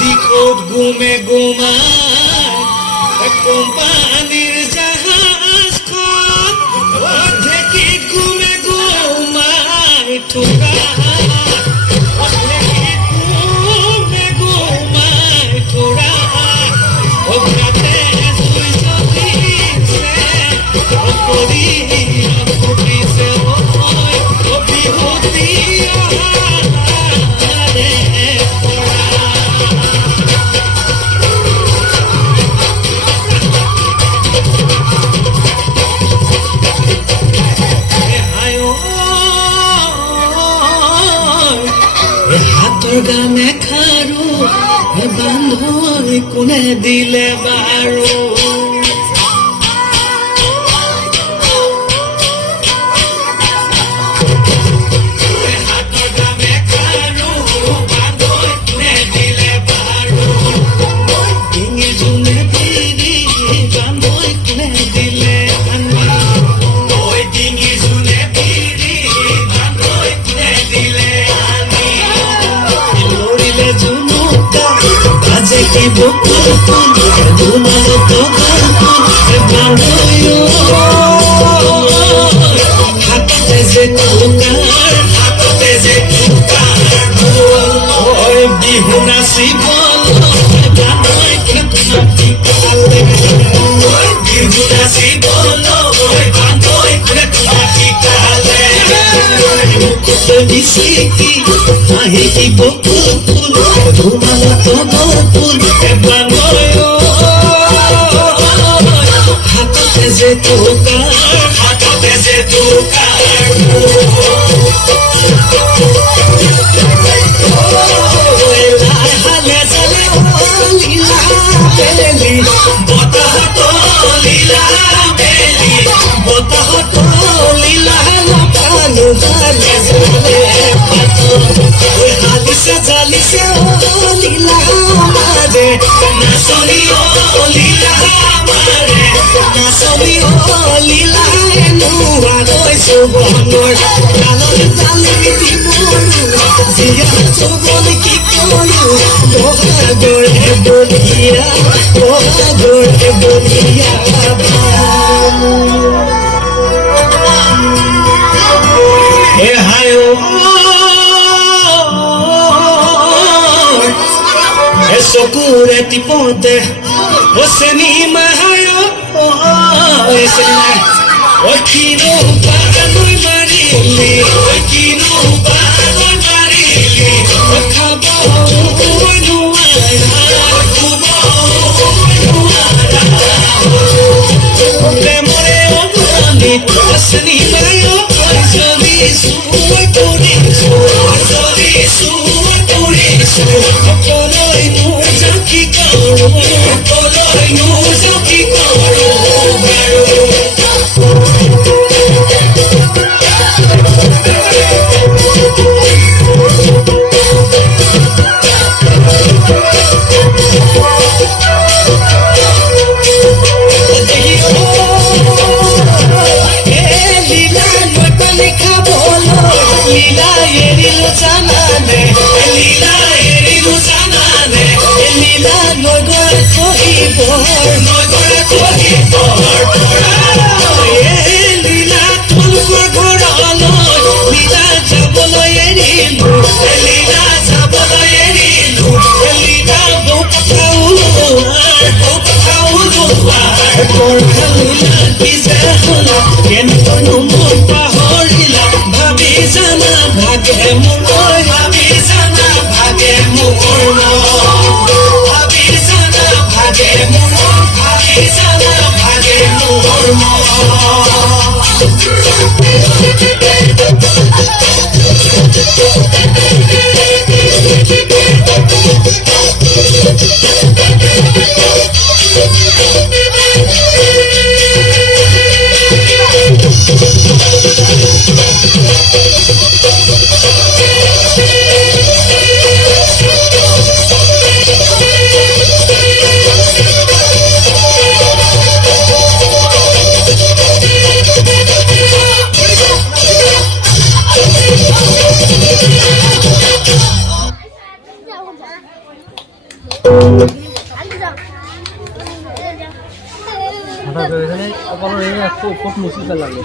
দিকত গুমে গুমায় কোম্পানির জাহাজখন অর্ধেকিত গুমে গুমায় ঠোকা অর্ধেকিত গুমে গুমায় ঠোরা অগ্রাতে সুই চলিছে অপরি অপুটিছে অবিভূতি অহারে হাতৰ গানে খাৰু বান্ধৈ কোনে দিলে বাৰু হাততে যে বিহু নাচিব বিহু নাচিব বিচিকি হাঁহি কি বকুল ফুল ধুমালত বকুল হাততে যে তোকাৰ হালে চালে লীলা বেলি বতাহত লীলা বেলি বতাহত লীলা লপালো জালে জালে হালিছে জালিছে লীলা মাৰে নাচনি লীলা মাৰে নাচনি লীলা নোৱা গৈছো বনৰ ডালৰ ডালি দিবৰো জীয়া চবল কি কৰো বহাগৰে বলিয়া বহাগৰে বলিয়া হে হায় হে চকুৰে টিপতে চেনি মাহায় কিনো বাগানৈ মাৰিলি কিনো বাগানৈ মাৰিলি খাব প্ৰেমৰে অগণিত চেনি মায় চলিছো কৰিছো অকলৈ মোৰ যাওঁ কি কৰোঁ অকলৈ মোৰ যাওঁ কি কৰোঁ বাৰু লীলা এৰিলো জানানে লীলা নগৰ কহিব লীলা তোমালোকৰ ঘৰলৈ লীলা যাবলৈ এৰিলো লীলা বৌ কথা ওলোৱা পিছে হলা কেনেকনো মোৰ পাহৰিলা ভাবি জানা ভাগে মোৰ ভাবি জানা ভাগে মোৰ ভাবি জানা ভাগে মোৰ ভাবি জানা ভাগে মোৰ হঠাৎ কৰে এখানে আবাৰ খুব মুশকিল লাগে